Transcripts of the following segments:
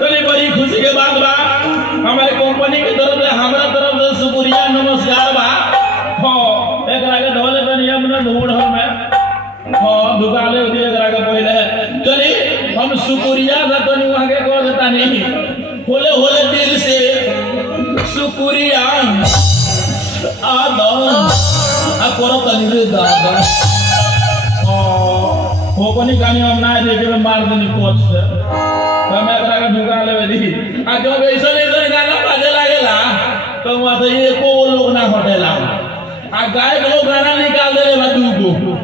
चलिए बड़ी खुशी के बात बा हमारे कंपनी की तरफ से हमारा तरफ से शुक्रिया नमस्कार बा। हाँ एक रागे ढोले तो नियम न ढूंढ में हाँ दुकाने होती एक रागे पहले चलिए हम शुक्रिया था तो नहीं वहाँ के को देता नहीं होले होले दिल से शुक्रिया आदा करो तनी दादा हो को नहीं कहानी हम ना देखे में मार देनी कोच से मैं एकरा का दुकान ले दी आ जो ऐसा गाना बाजे लागेला तो वहां से ये को लोग ना हटेला आ गाय लोग गाना निकाल दे बा दू को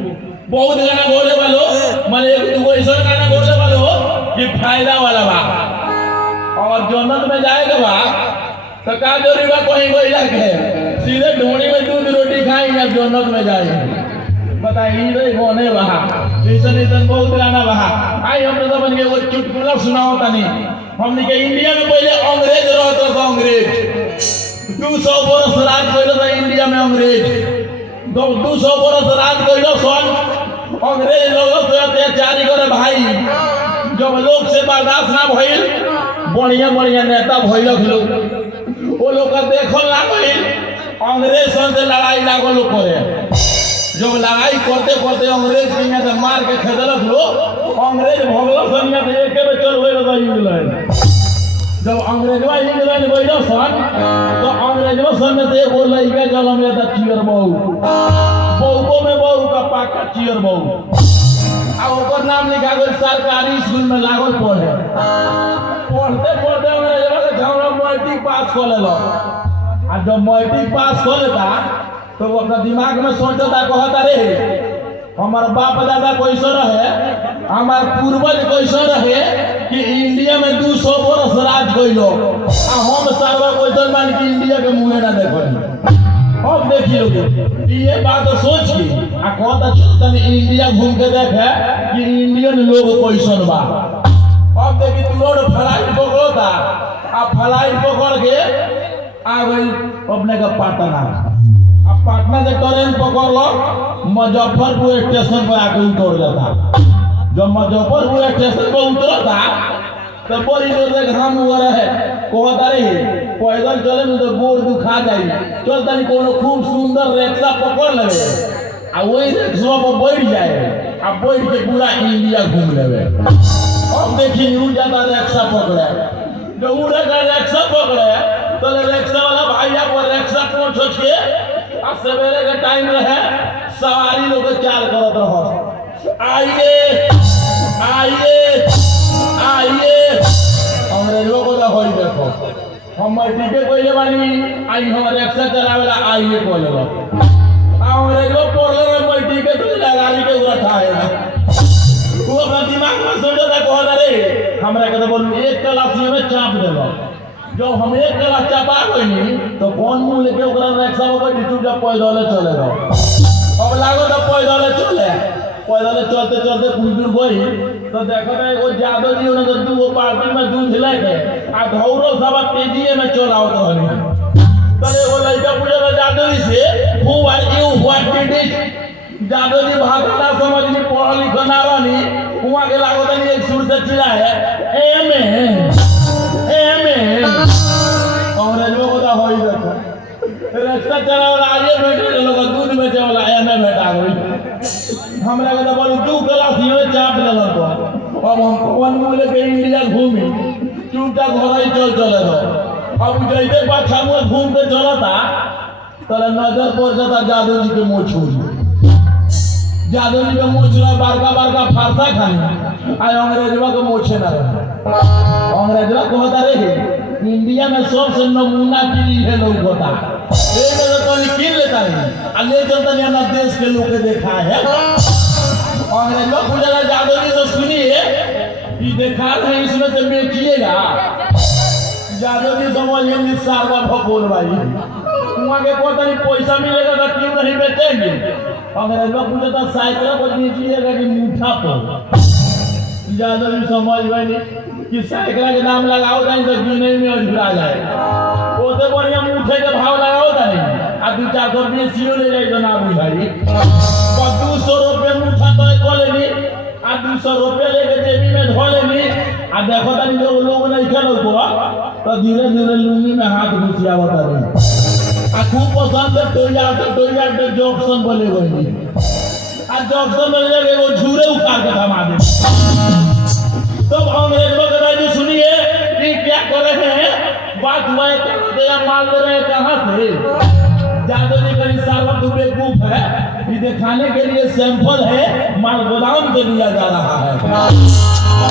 बहुत गाना बोले वालो माने एक दू ऐसा गाना बोले वालो कि फायदा वाला बा और जन्नत में जाएगा बा तो का जरूरी बा कहीं कोई जाके सीधे ढोणी में दूध रोटी खाई या जन्नत में जाएंगे बताइए रे कोने वहां इसन बहुत गाना वहां आई हम तो बन के वो चुटकुला सुनाओ तनी हमने के इंडिया में पहले अंग्रेज रहता था अंग्रेज 200 बरस राज कइलो था इंडिया में अंग्रेज 200 बरस राज कइलो सन अंग्रेज लोग तो अत्याचारी करे भाई जब लोग से बर्दाश्त ना भइल बढ़िया बढ़िया नेता भइलक लोग वो लोग का देखल ना भइल अंग्रेज सन से लड़ाई लागल करे जब लड़ाई करते करते अंग्रेज के यहाँ से मार के खेदलक लोग अंग्रेज भगलो सन यहाँ से एक में चल गए इंग्लैंड जब अंग्रेजवा इंग्लैंड गइलो सन तो अंग्रेजवा सन में से एक और लइका जन्म लेता चियर बहू में बहू का पाका चियर बहू आ ओकर नाम लिखा गइल सरकारी स्कूल में लागल पढ़े पढ़ते पढ़ते अंग्रेजवा के झगड़ा मैट्रिक पास कर लेलो आ जब मैट्रिक पास कर लेता तो वो अपना दिमाग में सोचता कहता रे हमार बाप दादा कैसे रहे हमार पूर्वज कैसे रहे कि इंडिया में 200 बरस राज कइलो आ हम सारा कैसे मान कि इंडिया के मुंह ना देखो अब देखी लोग ये बात सोच के आ कहता चलता इंडिया घूम के देखे कि इंडियन लोग कैसन बा अब देखी तू रोड फ्लाइट पकड़ता आ फ्लाइट पकड़ के आ गई अपने का पटना अब पटना से ट्रेन पकड़ लो मुजफ्फरपुर स्टेशन पर आके उतर जाता जब मुजफ्फरपुर स्टेशन पर उतरता तो बड़ी जोर से घाम हुआ रहे कहता रे पैदल चले में तो गोड़ दुखा जाई चल तनी कोनो खूब सुंदर रिक्शा पकड़ लेवे आ वही रिक्शा पर बैठ जाए आ बैठ के पूरा इंडिया घूम लेवे अब देखी न्यूज जाता रिक्शा पकड़े जो उड़े का रिक्शा पकड़े तो रिक्शा वाला भैया पर रिक्शा पहुंच के सवेरे का टाइम रहे सवारी लोग चाल करत रहो आइए आइए आइए अंग्रेजों को तो होई देखो हम टिके कोइले बानी आई हम रिक्शा चलावेला आइए कोइले बा अंग्रेजों पड़ले रे मैं टिके तो गाड़ी के उठाएगा वो अपना दिमाग में सोचता कहता रे हमरा के तो बोल एक क्लास में चाप देबो जो हम एक क्लास चापा गई तो कौन मुंह लेके ओकरा रिक्शा में बैठ चुपचाप पैदल चले रहो अब लागो तो पैदल चलते चलते कुछ दूर गई तो देखो ना वो जादव जी ने तो वो पार्टी में दूध लेके आ धौरो सब तेजी में चलावत रहनी तो वो लड़का पूछा जादव जी से who are you what did it Jadav ji भाषा समझ नहीं पढ़ा लिखा ना रहनी वहां के लागो तो एक सुर से चिल्लाए अंग्रेजों को तो हो ही देखो रिक्शा चला वाला आगे बैठे लोग दूध बेचे वाला एमे बैठा गई हमरा के तो बोली 2 क्लास में चाप लेला तो अब हम कौन बोले के इंडिया घूमी चुपचाप घर ही चले दो अब जैसे पाछा में घूम के चलता तो नजर पड़ जाता जादव जी के मुंह छूरी जादव जी के मुंह छूरा बड़का फारसा खानी आ अंग्रेजवा के मोछे ना रहे अंग्रेजवा कहता रे इंडिया में सबसे नमूना चीज है लोग होता एक तो किन लेता है आ ले चलता नहीं अपना देश के लोग के देखा है अंग्रेजों पूछा जादव जी से सुनिए ये देखा है इसमें से बेचिएगा जादव जी समझिए निस्सार का भगोल भाई वहाँ के को पैसा मिलेगा तो क्यों नहीं बेचेंगे अंग्रेजों पूछे तो साइकिल को दीजिएगा कि मुठा पर ज्यादा भी समझ गए कि साइकिल के नाम लगाओ नहीं तो गिने में अधूरा जाए ओसे बढ़िया मुठे के भाव लगाओ नहीं आ 2-4 ले जाए तो ना बुझाई 200 रुपये मुठा तो को लेनी आ 200 रुपये लेके जेबी में धो लेनी आ देखो तनी जो लोग नहीं खेलो को तो धीरे धीरे लुंगी में हाथ घुसिया बता रही आ खूब पसंद है टोरिया के जॉक्सन बोले गई आ जॉक्सन बोले गए वो झूरे उखाड़ के थमा दे तब अंग्रेज लोग राजी सुनिए ये क्या कर रहे हैं बात हुआ है तेरा माल दे रहे हैं कहाँ से ज्यादा नहीं कहीं सारा तू बेवकूफ है ये दिखाने के लिए सैंपल है माल गोदाम से लिया जा रहा है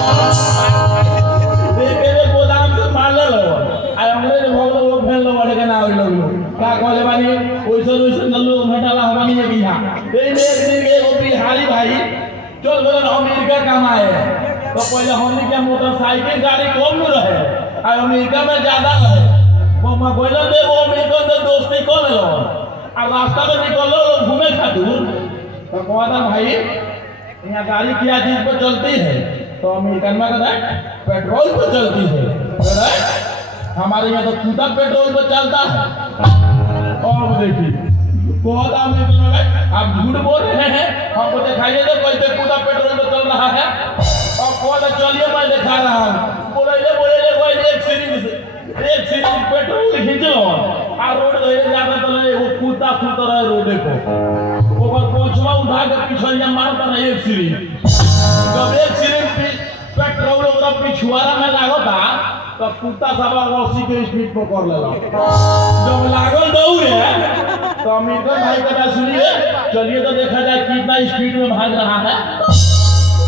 देखे गोदाम से माल ले लो अंग्रेज भोग लोग फैल लो बढ़ के ना हुई लोग क्या कहले बानी वैसे लोग घटाला हमानी है बिहार एक दिन के वो बिहारी भाई चल बोले अमेरिका कमाए तो पहले हमने क्या मोटरसाइकिल गाड़ी कम में रहे और अमेरिका में ज्यादा रहे वो बोले दे वो अमेरिका से दोस्ती कर लो और रास्ता में निकलो घूमे खातिर तो कहता भाई यहाँ गाड़ी क्या चीज पर चलती है तो अमेरिकन में कहता है पेट्रोल पर चलती है हमारे यहाँ तो खुदा पेट्रोल पर चलता है और देखिए बहुत आप झूठ बोल रहे हैं हमको दिखाइए तो कैसे खुदा पेट्रोल पर चल रहा है और कौन चलिए मैं दिखा रहा हूँ बोले एक सीरीज पेट्रोल खींच लो और रोड धरे जाता तो वो कूदता सुनता रहे रोडे को ऊपर पोछवा उठा के पिछड़िया मारता रहे एक सीरीज जब एक सीरीज पेट्रोल ओकरा पिछुआरा में लागता तो कुत्ता सब 80 के स्पीड पर कर लेला जब लागल दौड़े तो अमेरिकन भाई कहता सुनिए चलिए तो देखा जाए कितना स्पीड में भाग रहा है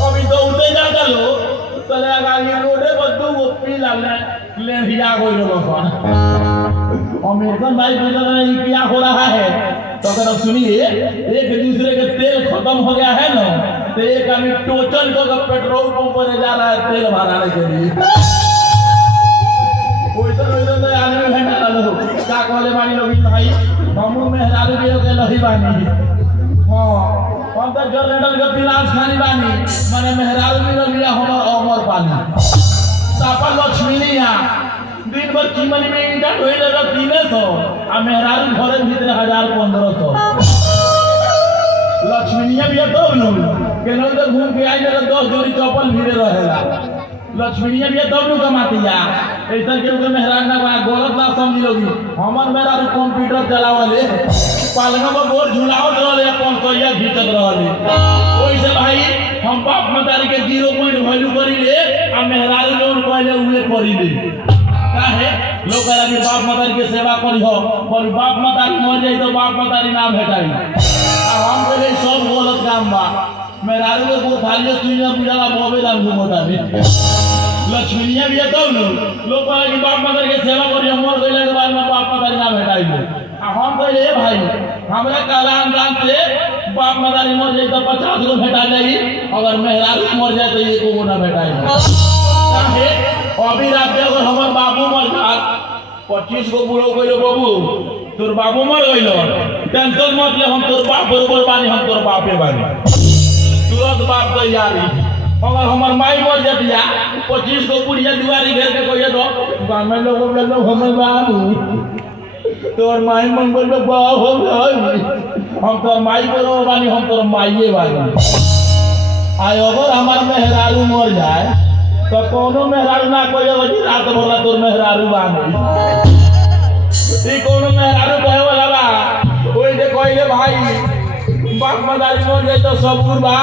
अभी दौड़ते जाता लोग चले गाड़ी रोडे पर दो पीला ले हिया कोई लोग अमेरिकन भाई पूछ रहे हैं क्या हो रहा है तो अगर सुनिए एक दूसरे के तेल खत्म हो गया है ना तो एक आदमी टोचन को पेट्रोल पंप पर जा रहा है तेल भराने के लिए तो आदमी भेटा लो क्या कहले बानी लोग भाई हमू मेहरारू के नहीं बानी हाँ हम तो जनरेटर के पिलास खानी बानी माने मेहरारू भी रबिया हमर अमर पानी सापा लक्ष्मीनिया दिन भर चिमनी में ईटा ढोई लगा 300 आ मेहरारू घरे भीतर 1500 लक्ष्मीनिया भी तो लोग केनो तो घूम के आई जरा 10 जोड़ी चप्पल भिड़े रहेला लक्ष्मीनिया भी तब लोग कमाती है ऐसा के मेहरान ना गलत ना समझ लोगी हमर मेहरारू कंप्यूटर चलावले पालना में बोर झुलावत रहले अपन कहिया घिचत रहले ओइसे भाई हम बाप मतारी के 0 पॉइंट वैल्यू करी ले आ मेहरारू लोन कहले उले करी ले काहे लोग कहला कि बाप मतारी के सेवा करी हो पर बाप मतारी मर जाई तो बाप मतारी ना भेटाई आ हम कहले सब गलत काम बा मेहरारू के को थाली सुइया बुझाला मोबे दाम घुमता भी लक्ष्मीनिया भी तब लोग कहला कि बाप मतारी के सेवा करी मर गइले के बाद में बाप मतारी ना भेटाई हम कहले भाई हमरा काला अंदाज से बाप मतारी मर जाए तो 50 गो भेटा जाई अगर मेहरारू मर जाए तो 1 गो ना भेटाई काहे अभी रात अगर हमर बाबू मर जात 25 गो बुढ़ो कइलो बाबू तोर बाबू मर गइलो टेंशन मत ले हम तोर बाप बरोबर बानी हम तोर बापे बानी तुरंत बाप तैयारी अगर हमर माई मर जातिया 25 गो बुढ़िया दुआरी घेर के कहिए तो गांव में लोग हमर बाबू तोर माई मन बोल बा हो गई हम तोर माई बरो बानी हम तोर माईए बानी आय अगर हमार मेहरारू मर जाए तो कोनो मेहरारू ना कोई कि रात भर तोर मेहरारू बानी ई कोनो मेहरारू कहे वाला बा ओइ जे कहले भाई बाप मदारी मर जाए तो सबूर बा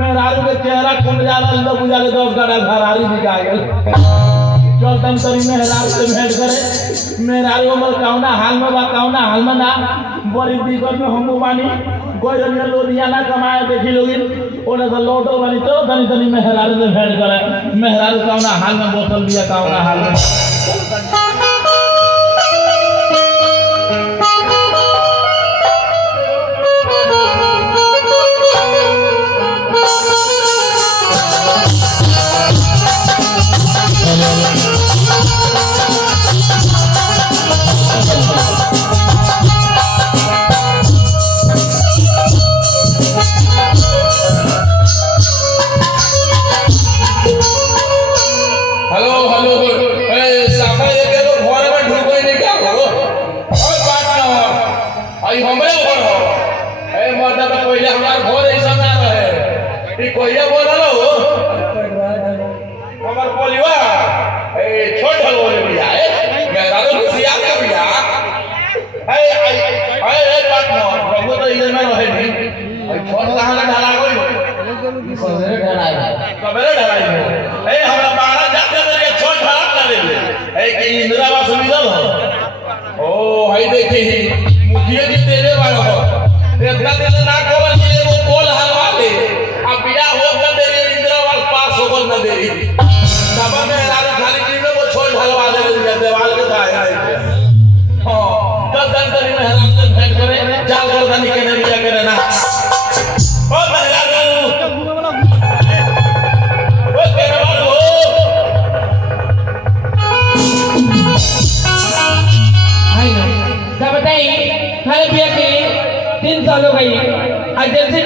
मेहरारू के चेहरा कौन जाला तो बुझाले 10 गाड़ा घरारी बिका गेल चलतन तरी मेहरारू से भेंट करे मेहरारू हमर कौना हाल में बा कौना हाल में ना बड़ी दिक्कत में हम बानी कोई रनिया लोधियाना कमाए देखी लोगिन ओने से लौटो बानी चलो तनी मेहरारू से भेंट करे मेहरारू कौना हाल में बोतल दिया कौना हाल में हमार घर ऐसा ना रहे ई कोइया बोललो हमार बोलिवा ए छोड़ ढलो रे भैया मेरा तो सिया का भैया ए पार्टनर प्रभु तो इधर में रहे नहीं छोड़ कहां ना ढला कोई सबेरे ढलाई ए हमरा बाहर जाते मेरे छोड़ ढला कर ले ए कि इंदिरावास मिलल हो ओ हई देखी मुखिया जी तेरे वाला हो इतना दिन ना कोल के वो कोल हलवा दे अब बिया हो कर दे इंदिरावास पास हो गल ना दे सब में लाल खाली दिन में वो छोड़ ढलवा दे देवाल के खाए हां कल दिन करी में हराम से भेंट करे जाल कर दानी के नहीं लिया करे ना ओ महिला ओ केरे वालो हाय ना क्या बताई खाने पिया के 3 साल हो गई आज जब से